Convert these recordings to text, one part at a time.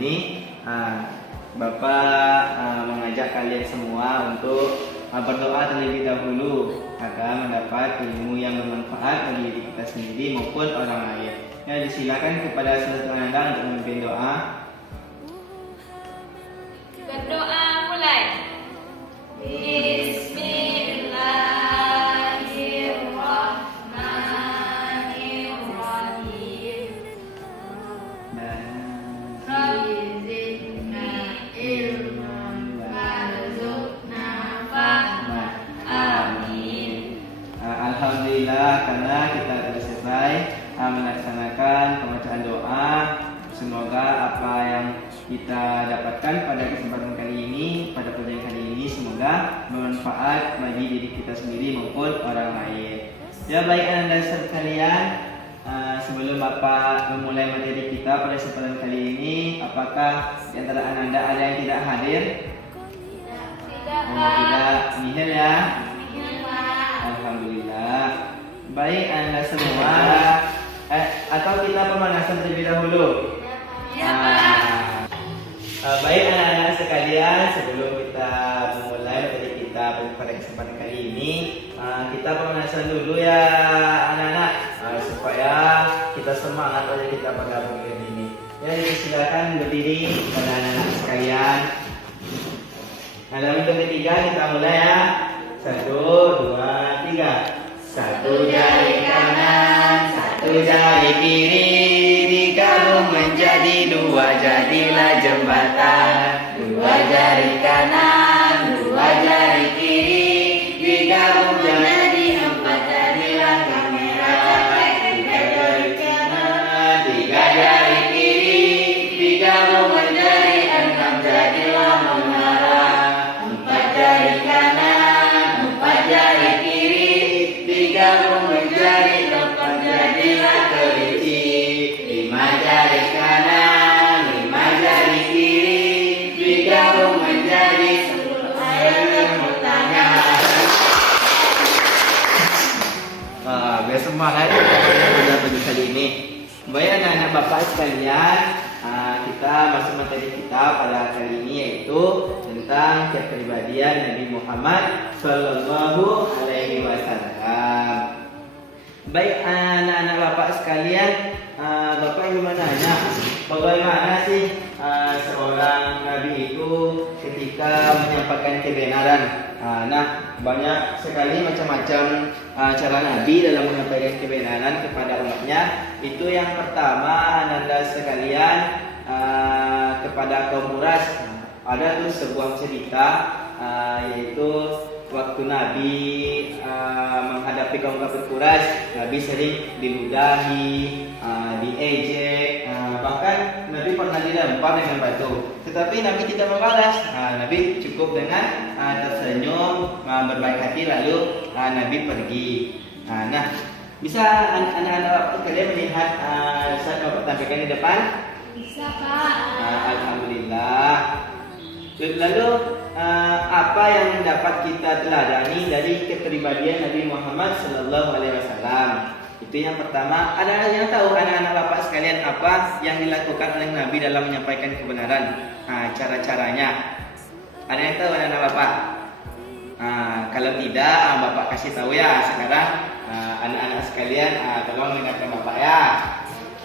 ini Bapak mengajak kalian semua untuk berdoa terlebih dahulu agar mendapat ilmu yang bermanfaat bagi diri kita sendiri maupun orang lain. Ya, disilakan kepada saudara Ananda untuk memimpin doa. Berdoa mulai. Bismillahirrahmanirrahim. Rabbi zidna ilman warzuqna fahma. Amin. Alhamdulillah, karena kita telah selesai melaksanakan pembacaan doa. Semoga apa yang kita dapatkan pada kesempatan kali ini, pada pelajaran kali ini, semoga bermanfaat bagi diri kita sendiri maupun orang lain. Ya, baik Anda sekalian, sebelum Bapak memulai materi kita pada kesempatan kali ini, apakah di antara Anda ada yang tidak hadir? Tidak, nihil ya. Alhamdulillah. Baik Anda semua, atau kita pemanasan terlebih dahulu? Baik anak-anak sekalian, sebelum kita memulai materi kita pada kesempatan kali ini, kita pemanasan dulu ya anak-anak, supaya kita semangat pada kita pada pagi ini. Ya, silakan berdiri pada anak-anak sekalian. Nah, dalam hitung ketiga kita mulai ya. 1, 2, 3. Satu jari kanan, satu jari kiri, digabung menjadi dua, jadilah jembatan. Dua jari kanan, dua jari kiri, digabung menjadi empat, jadilah kamera. Tiga jari kanan, tiga jari kiri, digabung menjadi enam, jadilah menara. Empat jari kanan, empat jari kiri, digabung menjadi delapan, jadilah kelinci. Lima jari kanan, lima jari kiri, digabung menjadi 10, ayam bertangan. Biar semangat pada pagi kali ini. Baik anak-anak Bapak sekalian, kita masuk materi kita pada kali ini, yaitu tentang kepribadian Nabi Muhammad Sallallahu Alaihi Wasallam. Baik anak-anak Bapak sekalian, Bapak ingin menanya, bagaimana sih seorang Nabi itu ketika menyampaikan kebenaran? Nah, banyak sekali macam-macam cara Nabi dalam menyampaikan kebenaran kepada umatnya. Itu yang pertama, Anda sekalian, kepada kaum Quraisy ada tuh sebuah cerita, yaitu waktu Nabi menghadapi kaum kafir Quraisy, Nabi sering diludahi, diejek, bahkan Nabi pernah dilempar dengan batu. Tetapi Nabi tidak membalas. Nabi cukup dengan tersenyum, berbaik hati, lalu Nabi pergi. Nah, bisa anak-anak kalian melihat saat Bapak tampilkan di depan? Bisa, Pak. Alhamdulillah. Lalu apa yang dapat kita teladani dari kepribadian Nabi Muhammad Sallallahu Alaihi Wasallam? Itu yang pertama. Ada yang tahu anak-anak Bapak sekalian apa yang dilakukan oleh Nabi dalam menyampaikan kebenaran? Cara-caranya. Ada yang tahu anak-anak Bapak? Kalau tidak, Bapak kasih tahu ya sekarang. Anak-anak sekalian, tolong dengarkan Bapak ya.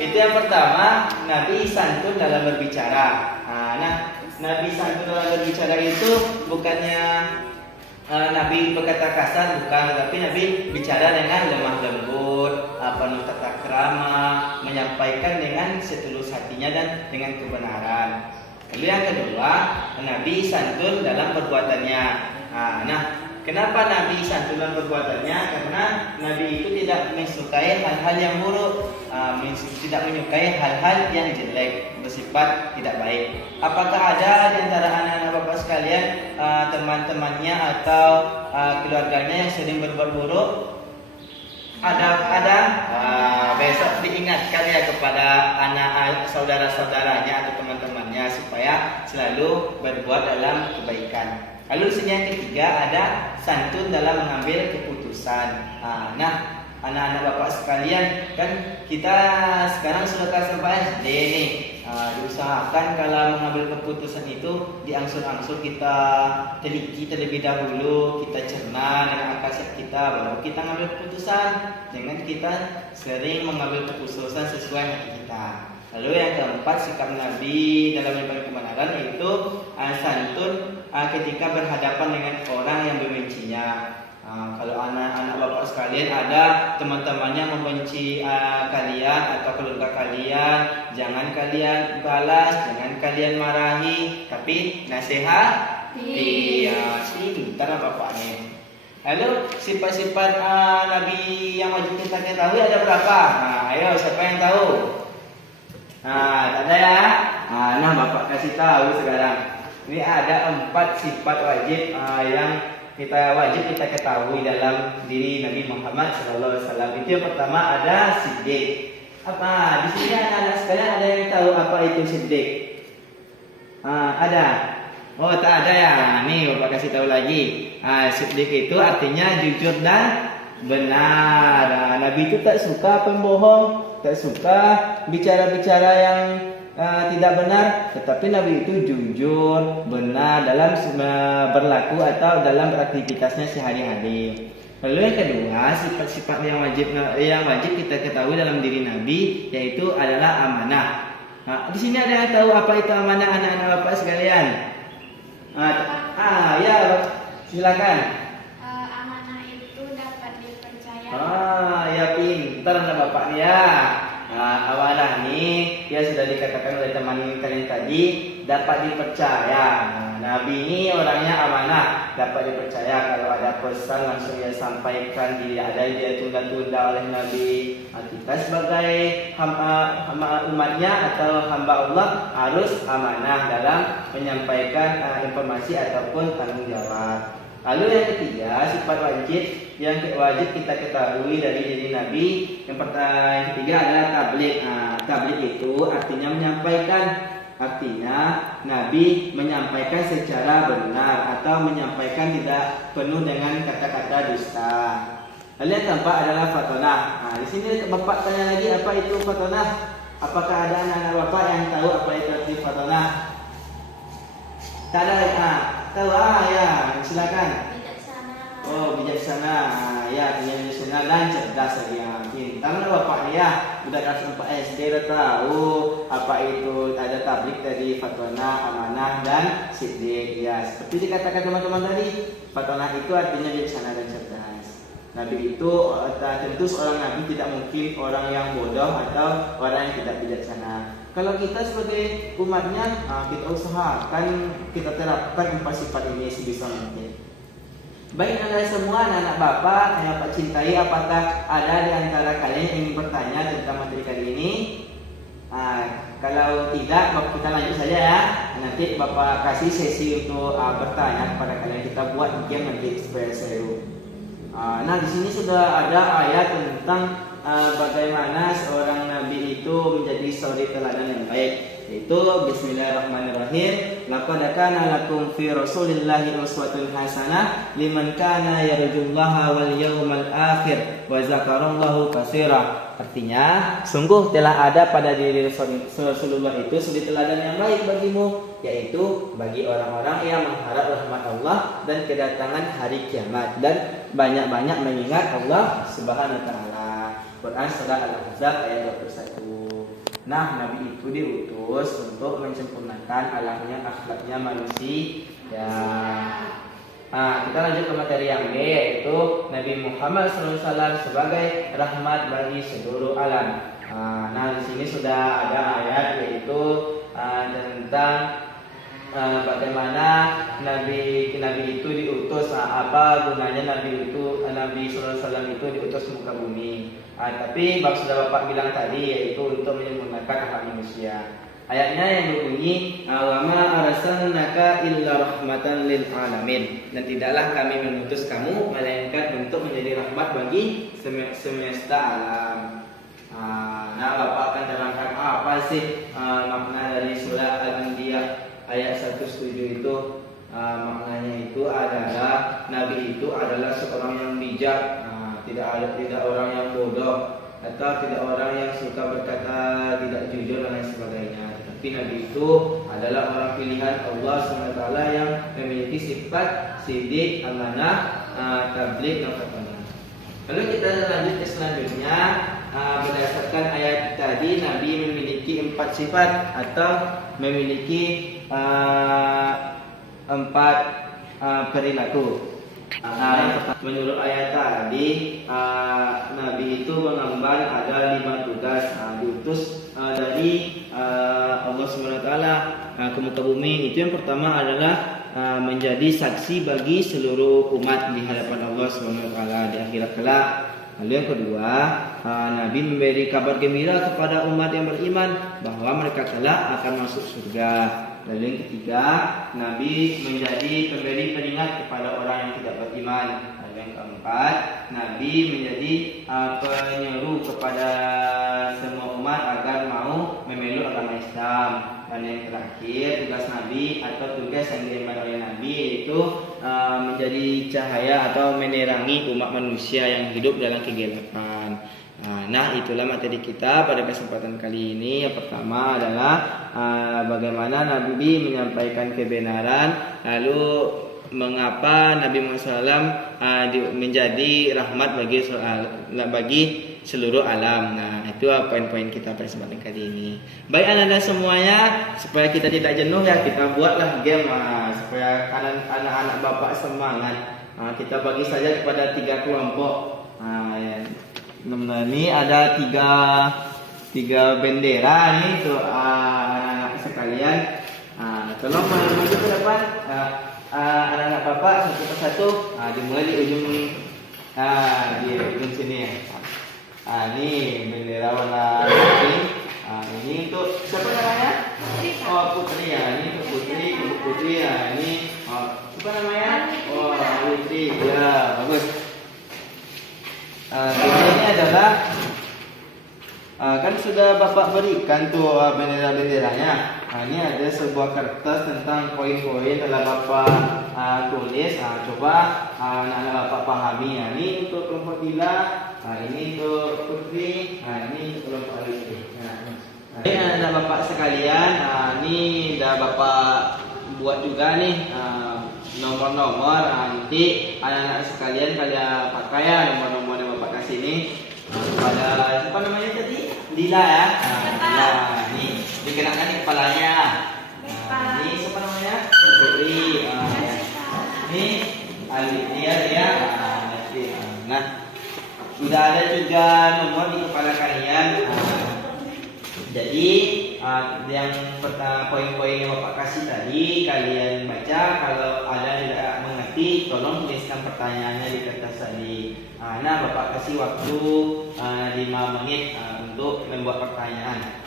Itu yang pertama, Nabi santun dalam berbicara. Nabi santun dalam berbicara itu bukannya Nabi berkata kasar, bukan, tapi Nabi bicara dengan lemah lembut, penuh tata krama, menyampaikan dengan setulus hatinya dan dengan kebenaran. Lalu yang kedua, Nabi santun dalam perbuatannya. Kenapa Nabi santun dalam perbuatannya? Karena Nabi itu tidak menyukai hal-hal yang buruk, tidak menyukai hal-hal yang jelek, bersifat tidak baik. Apakah ada di antara anak-anak Bapak sekalian, teman-temannya atau keluarganya yang sering berbuat buruk? Ada. Besok diingatkan ya kepada anak saudara-saudaranya atau teman-temannya supaya selalu berbuat dalam kebaikan. Lalu yang ketiga ada santun dalam mengambil keputusan. anak-anak bapak sekalian, kan kita sekarang sudah kelas 4 SD nih. Diusahakan kalau mengambil keputusan itu diangsur-angsur kita teliti terlebih dahulu, kita cerna dengan akal sehat kita, baru kita ngambil keputusan. Jangan kita sering mengambil keputusan sesuai hati kita. Lalu yang keempat, sikap Nabi dalam menyebarkan kebenaran yaitu santun ketika berhadapan dengan orang yang membencinya. Kalau anak-anak bapak sekalian ada teman-temannya membenci kalian atau keluarga kalian, jangan kalian balas, jangan kalian marahi, tapi nasihat. Iya, sini pintar bapaknya. Lalu sifat-sifat Nabi yang wajib kita ketahui ada berapa? Ayo siapa yang tahu? Tak ada ya? Nah bapak kasih tahu sekarang. Ini ada 4 sifat wajib yang wajib kita ketahui dalam diri Nabi Muhammad SAW. Itu yang pertama ada siddiq. Apa? Di sini anak-anak sekalian ada yang tahu apa itu siddiq? Ada? Oh tak ada ya? Nih bapak kasih tahu lagi. Siddiq itu artinya jujur dan benar. Nabi itu tak suka pembohong, tak suka bicara-bicara yang tidak benar, tetapi Nabi itu jujur, benar dalam berlaku atau dalam beraktivitasnya sehari-hari. Lalu yang kedua, sifat-sifat yang wajib kita ketahui dalam diri Nabi yaitu adalah amanah. Di sini ada yang tahu apa itu amanah anak-anak bapak sekalian? Ya, silakan. Amanah itu dapat dipercaya. Ya pintar anak bapak ya. Amanah nih ya sudah dikatakan oleh teman kalian tadi dapat dipercaya. Nabi ini orangnya amanah, dapat dipercaya. Kalau ada pesan langsung dia sampaikan, tidak ada dia tunda-tunda oleh Nabi. Kita sebagai hamba umatnya atau hamba Allah harus amanah dalam menyampaikan informasi ataupun tanggung jawab. Lalu yang ketiga, sifat wajib yang wajib kita ketahui dari diri Nabi. Yang ketiga adalah tabligh. Tabligh itu artinya menyampaikan. Artinya Nabi menyampaikan secara benar atau menyampaikan tidak penuh dengan kata-kata dusta. Lalu yang keempat adalah fatonah. Di sini bapak tanya lagi apa itu fatonah? Apakah ada anak-anak bapak yang tahu apa itu arti fatonah? Tak ada. Tahu ya, silakan. Bijaksana. Oh, bijaksana. Ya, bijaksana dan cerdas ya. Pintar bapak ya. Udah kelas 4 SD udah tahu apa itu ada tabligh dari fatonah, amanah dan siddiq. Ya, seperti dikatakan teman-teman tadi, fatonah itu artinya bijaksana dan cerdas. Nabi itu tentu seorang nabi tidak mungkin orang yang bodoh atau orang yang tidak bijaksana. Kalau kita sebagai umatnya, kita usahakan kita terapkan 4 sifat ini sebisa mungkin. Baik anda semua anak-anak bapak yang bapak cintai, apakah ada di antara kalian yang ingin bertanya tentang materi kali ini? Kalau tidak, kita lanjut saja ya. Nanti bapak kasih sesi untuk bertanya kepada kalian. Kita buat game nanti supaya seru. Nah di sini sudah ada ayat tentang bagaimana seorang nabi itu menjadi suri teladan yang baik. Yaitu bismillahirrahmanirrahim. Laqad kana lakum fi rasulillahi uswatun hasanah liman kana yarjullaha wal yawmal akhir wa zakarallahu katsira. Artinya, sungguh telah ada pada diri Rasulullah itu suri teladan yang baik bagimu, yaitu bagi orang-orang yang mengharap rahmat Allah dan kedatangan hari kiamat dan banyak-banyak mengingat Allah Subhanahu wa taala. Quran surah Al-Ahzab ayat 21. Nah, Nabi itu diutus untuk menyempurnakan akhlaknya manusia. Kita lanjut ke materi yang B, yaitu Nabi Muhammad SAW sebagai rahmat bagi seluruh alam. Nah, di sini sudah ada ayat yaitu tentang bagaimana Nabi itu diutus, apa gunanya Nabi SAW itu diutus ke muka bumi. Tapi sudah bapak bilang tadi yaitu untuk menyempurnakan akhlak manusia. Ayatnya yang berbunyi wa ma arsalnaka illa rahmatan lil alamin, dan tidaklah kami mengutus kamu melainkan untuk menjadi rahmat bagi semesta alam. Nah bapak akan terangkan apa sih makna dari surah Al-Anbiya ayat 107 itu. Maknanya itu adalah Nabi itu adalah seorang yang bijak. tidak orang yang bodoh atau tidak orang yang suka berkata tidak jujur dan lain sebagainya. Tetapi Nabi itu adalah orang pilihan Allah SWT yang memiliki sifat sidik, amanah, tabligh, dan fatwa. Lalu kita lanjut ke selanjutnya. Berdasarkan ayat tadi, Nabi memiliki 4 sifat atau memiliki 4 perilaku. Menurut ayat tadi, Nabi itu mengemban ada 5 tugas diutus dari Allah SWT ke muka bumi. Itu yang pertama adalah menjadi saksi bagi seluruh umat di hadapan Allah SWT di akhirat kelak. Lalu yang kedua, Nabi memberi kabar gembira kepada umat yang beriman bahwa mereka kelak akan masuk surga. Lalu yang ketiga, Nabi menjadi pemberi peringat kepada orang yang tidak beriman. Lalu yang keempat, Nabi menjadi penyeru kepada semua umat agar mau memeluk agama Islam. Dan yang terakhir, tugas Nabi atau tugas yang diemban oleh Nabi yaitu menjadi cahaya atau menerangi umat manusia yang hidup dalam kegelapan. Nah, itulah materi kita pada kesempatan kali ini. Yang pertama adalah bagaimana Nabi menyampaikan kebenaran, lalu mengapa Nabi Muhammad SAW menjadi rahmat bagi seluruh alam. Nah, itu poin-poin kita pada kesempatan kali ini. Baik anak-anak semuanya, supaya kita tidak jenuh ya, kita buatlah game supaya anak-anak bapak semangat. Kita bagi saja kepada 3 kelompok. Ya. Ini ada tiga bendera nih tuh anak-anak sekalian. Tolong maju ke depan. Anak-anak bapak satu persatu. Dimulai di ujung sini ya. Ini bendera warna putih. Ini untuk siapa namanya? Oh, Putri ya. Ini untuk Putri ya. Ini siapa namanya? Oh, Putri. Ya, bagus. Ini adalah kan sudah Bapak berikan tuh bendera-benderanya. Ini ada sebuah kertas tentang poin-poin telah Bapak tulis. Coba anak-anak Bapak pahami. Ini untuk kelompok Dila, ini untuk Putri, ini untuk kelompok Alustri. Ini anak-anak Bapak sekalian, ini sudah Bapak buat juga nih nomor-nomor. Nanti anak-anak sekalian kalian pakai ya nomor-nomor yang Bapak kasih ini kepada siapa namanya tadi? Dila ya. Dila. Ini dikenakan di kepalanya. Ini siapa namanya? Putri. Ini dia. Nah, sudah ada juga nomor di kepala kalian. Jadi yang pertama poin-poin yang Bapak kasih tadi kalian baca. Kalau ada yang tidak mengerti, tolong tuliskan pertanyaannya di kertas tadi. Nah, Bapak kasih waktu 5 menit untuk membuat pertanyaan.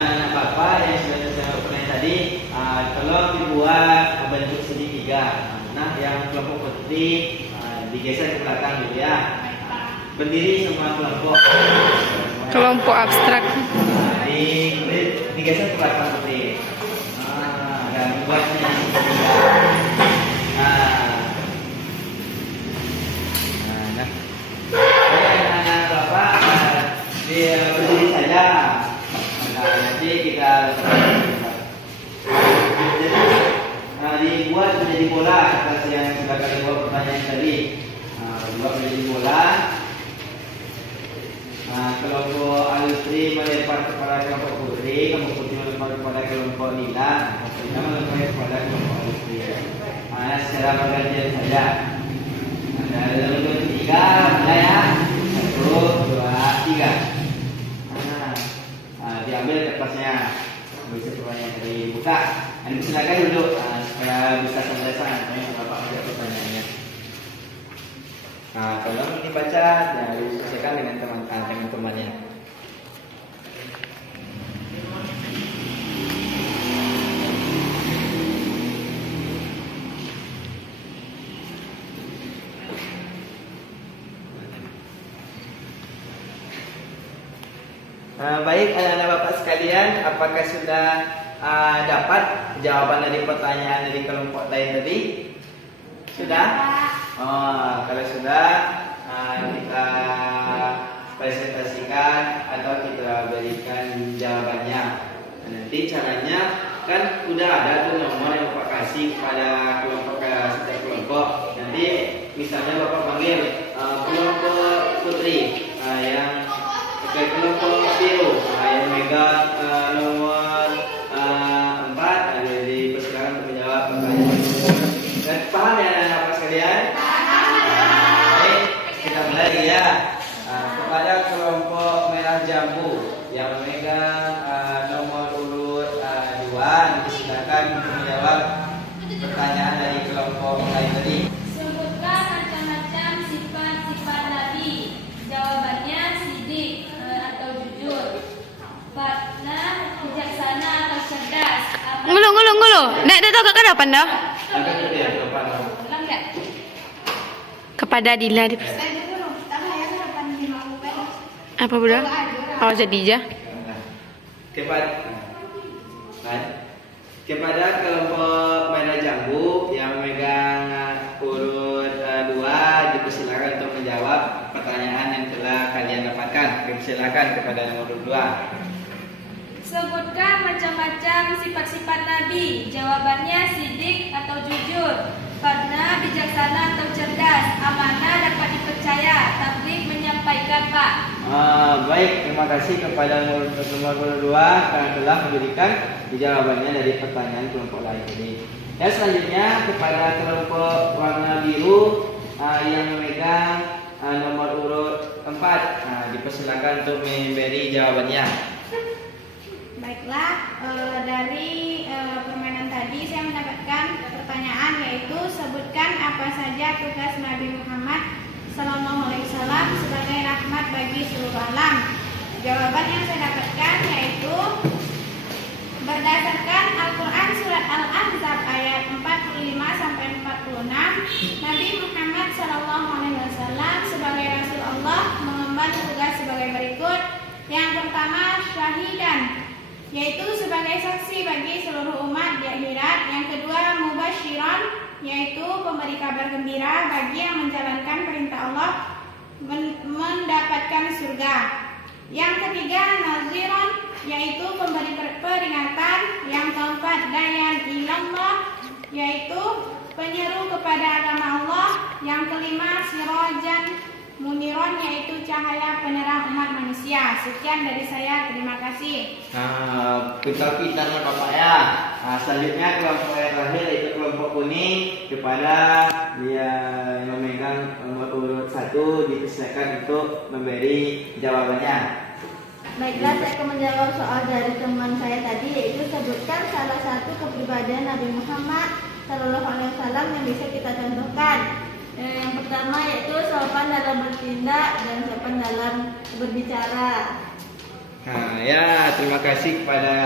Anak Bapak yang sudah saya pertanyaan tadi, tolong dibuat bentuk segitiga. Nah, yang kelompok Putri digeser ke belakang dulu ya. Berdiri semua kelompok. Kelompok abstrak. Digeser ke belakang Putri. Dan buatnya. Anak Bapak berdiri saja. Nanti kita dibuat menjadi bola atas yang sudah kali buat pertanyaan tadi. Dibuat menjadi bola. Kelompok Alustri melempar kepada kelompok Putri, kelompok Putri melempar kepada kelompok Nila, kita melempar kepada kelompok Alustri. Secara bergantian saja. Ada untuk 3, mulai ya. 1, 2, 3. Diambil kertasnya. Bisa pertanyaan dari buka. Anda silakan duduk supaya bisa selesai Bapak menjawab pertanyaannya. Tolong dibaca dan diselesaikan dengan teman-temannya. Baik anak-anak bapak sekalian, apakah sudah dapat jawaban dari pertanyaan dari kelompok lain tadi? Sudah? Oh, kalau sudah kita presentasikan atau kita berikan jawabannya. Nanti caranya kan udah ada tuh nomor yang bapak kasih kepada kelompok setiap kelompok. Nanti misalnya bapak panggil kelompok putri yang ke kelompok biru yang megang nomor 4 ada di persilakan untuk menjawab pertanyaan. Dan paham ya anak-anak sekalian? Baik, kita mulai ya. Kepada kelompok merah jambu yang memegang nomor urut 2, silakan untuk menjawab pertanyaan dari kelompok lain tadi. Sebutkan macam-macam sifat-sifat Nabi. Jawabannya sidik atau jujur, fatna, bijaksana atau cerdas. Ngulu. Nek tahu kat hadapan dah. Akan dia depan. Ulang nggak? Kepada Dila di Saya dulu, tak payah harapan lima bukan. apa budak? Oh jadi aja. Kepada kelompok merah jambu yang memegang urut 2, dipersilakan untuk menjawab pertanyaan yang telah kalian dapatkan. Dipersilakan kepada nomor 2. Sebutkan macam-macam sifat-sifat Nabi. Jawabannya sidik atau jujur, karena bijaksana atau cerdas, amanah, dapat dipercaya, tabligh, menyampaikan Pak. Baik, terima kasih kepada nomor 2 karena telah memberikan jawabannya dari pertanyaan kelompok lain tadi. Dan selanjutnya kepada kelompok warna biru yang memegang nomor urut 4, dipersilakan untuk memberi jawabannya. Baiklah, dari permainan tadi saya mendapatkan pertanyaan, yaitu sebutkan apa saja tugas Nabi Muhammad SAW sebagai rahmat bagi seluruh alam. Jawaban yang saya dapatkan yaitu berdasarkan Al-Quran surat Al-Ahzab ayat 45 sampai 46, Nabi Muhammad SAW sebagai Rasul Allah mengemban tugas sebagai berikut. Yang pertama, syahidan, yaitu sebagai saksi bagi seluruh umat di akhirat. Yang kedua, mubasyiran, yaitu pemberi kabar gembira bagi yang menjalankan perintah Allah mendapatkan surga. Yang ketiga, naziran, yaitu pemberi peringatan. Yang keempat, dayan ilallah, yaitu penyeru kepada agama Allah. Yang kelima, sirajan muniron, yaitu cahaya penerang umat manusia. Sekian dari saya, terima kasih. Pintar Bapak ya. Selanjutnya kelompok yang terakhir yaitu kelompok kuning, kepada dia yang memegang nomor urut 1, dipersilakan untuk memberi jawabannya. Baiklah, saya akan menjawab soal dari teman saya tadi, yaitu sebutkan salah satu kepribadian Nabi Muhammad SAW yang bisa kita contohkan. Yang pertama yaitu sopan dalam bertindak dan sopan dalam berbicara. Ya, terima kasih kepada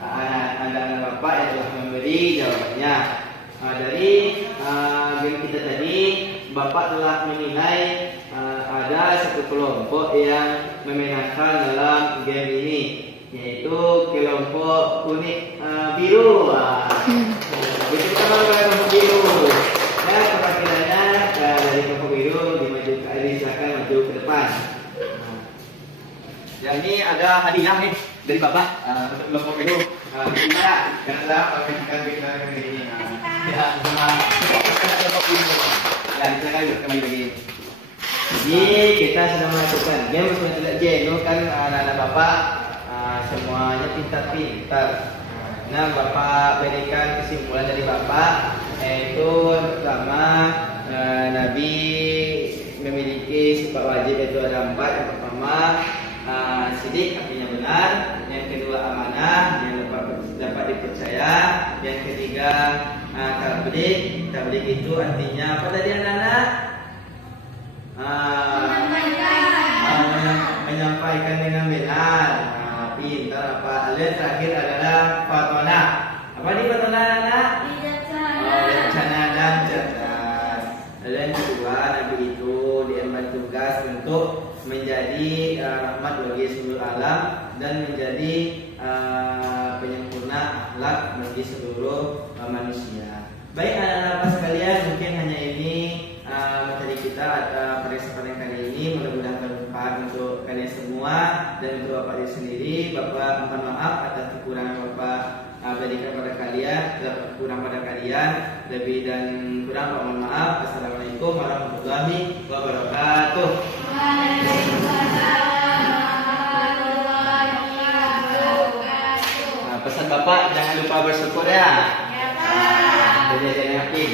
anak-anak Bapak yang telah memberi jawabannya. Dari game kita tadi, Bapak telah menilai ada satu kelompok yang memenangkan dalam game ini, yaitu kelompok kuning biru. Begitu kelompok biru. Ya, perwakilannya dari kelompok biru silakan maju ke depan. Ya, ini ada hadiah nih dari Bapak untuk kelompok biru. Gimana? Karena kita ini. Ya, sama kelompok biru. Ya, silakan kembali lagi. Jadi kita sedang melakukan game untuk game kan anak-anak Bapak semuanya pintar-pintar. Nah, Bapak berikan kesimpulan dari Bapak, yaitu pertama Nabi memiliki sifat wajib, yaitu ada 4. Yang pertama sidik, artinya benar. Yang kedua amanah, yang dapat dipercaya. Yang ketiga tabligh. Tabligh itu artinya apa tadi anak-anak? Menyampaikan dengan benar. Pintar apa? Dan terakhir adalah fatona. Apa nih fatona anak? Bijaksana dan cerdas. Dan kedua, Nabi itu diemban tugas untuk menjadi rahmat bagi seluruh alam. Wasallam dan menjadi penyempurna akhlak bagi seluruh manusia. Baik anak-anak sekalian, mungkin hanya ini materi kita pada kesempatan kali ini. Mudah-mudahan bermanfaat untuk kalian semua dan untuk Bapak diri sendiri. Bapak mohon maaf atas kekurangan Bapak berikan pada kalian, kurang pada kalian, lebih dan kurang mohon maaf. Assalamualaikum warahmatullahi wabarakatuh. Pesan Bapak jangan lupa bersyukur ya. Jadi jangan yakin.